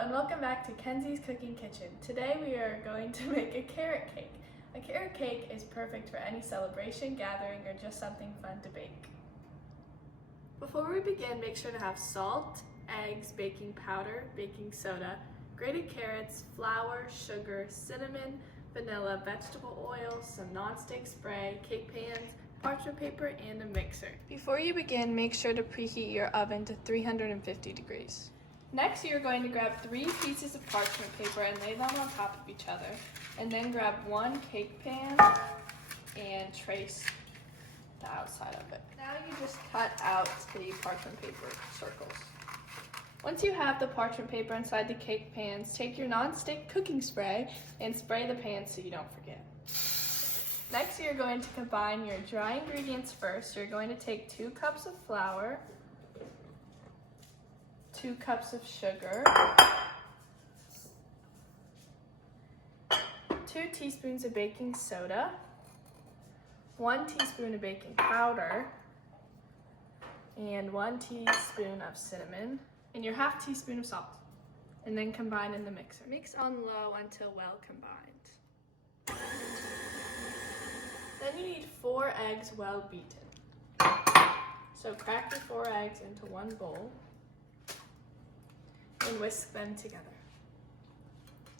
and welcome back to Kenzie's Cooking Kitchen. Today we are going to make a carrot cake. A carrot cake is perfect for any celebration, gathering, or just something fun to bake. Before we begin, make sure to have salt, eggs, baking powder, baking soda, grated carrots, flour, sugar, cinnamon, vanilla, vegetable oil, some non-stick spray, cake pans, parchment paper, and a mixer. Before you begin, make sure to preheat your oven to 350 degrees. Next, you're going to grab 3 pieces of parchment paper and lay them on top of each other, and then grab 1 cake pan and trace the outside of it. Now you just cut out the parchment paper circles. Once you have the parchment paper inside the cake pans, take your non-stick cooking spray and spray the pans so you don't forget. Next, you're going to combine your dry ingredients first. You're going to take 2 cups of flour, 2 cups of sugar, 2 teaspoons of baking soda, 1 teaspoon of baking powder, and 1 teaspoon of cinnamon, and your ½ teaspoon of salt, and then combine in the mixer. Mix on low until well combined. Then you need 4 eggs well beaten. So crack your 4 eggs into one bowl and whisk them together.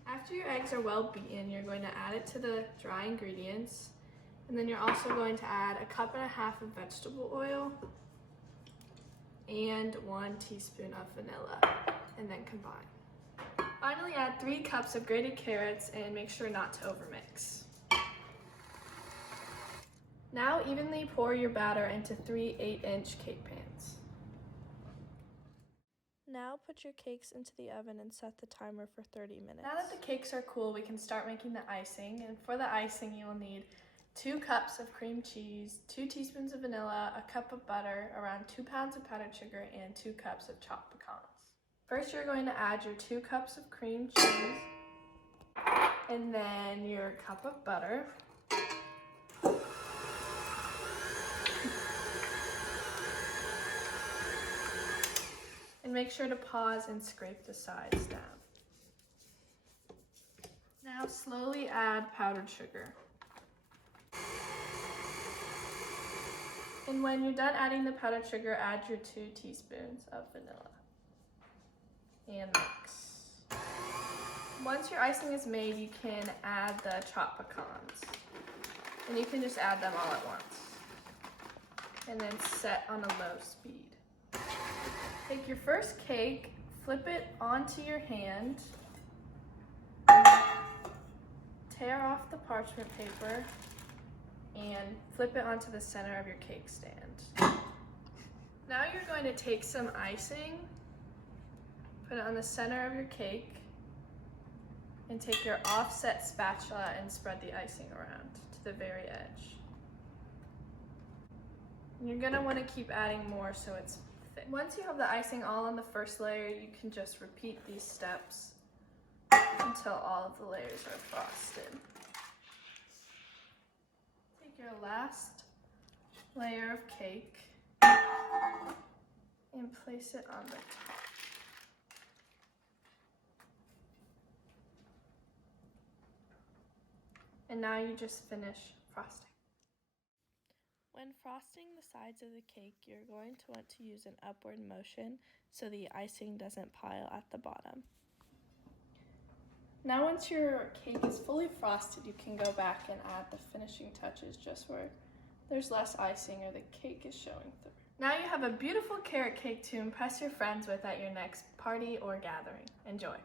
After your eggs are well beaten, you're going to add it to the dry ingredients, and then you're also going to add 1.5 cups of vegetable oil and 1 teaspoon of vanilla, and then combine. Finally, add 3 cups of grated carrots and make sure not to overmix. Now evenly pour your batter into 3 8-inch cake pans. Now put your cakes into the oven and set the timer for 30 minutes. Now that the cakes are cool, we can start making the icing. And for the icing, you will need 2 cups of cream cheese, 2 teaspoons of vanilla, 1 cup of butter, around 2 pounds of powdered sugar, and 2 cups of chopped pecans. First, you're going to add your 2 cups of cream cheese, and then your cup of butter. And make sure to pause and scrape the sides down. Now slowly add powdered sugar. And when you're done adding the powdered sugar, add your 2 teaspoons of vanilla. And mix. Once your icing is made, you can add the chopped pecans. And you can just add them all at once. And then set on a low speed. Take your first cake, flip it onto your hand, tear off the parchment paper, and flip it onto the center of your cake stand. Now you're going to take some icing, put it on the center of your cake, and take your offset spatula and spread the icing around to the very edge. And you're going to want to keep adding more so it's thick. Once you have the icing all on the first layer, you can just repeat these steps until all of the layers are frosted. Take your last layer of cake and place it on the top. And now you just finish frosting. When frosting the sides of the cake, you're going to want to use an upward motion so the icing doesn't pile at the bottom. Now once your cake is fully frosted, you can go back and add the finishing touches just where there's less icing or the cake is showing through. Now you have a beautiful carrot cake to impress your friends with at your next party or gathering. Enjoy!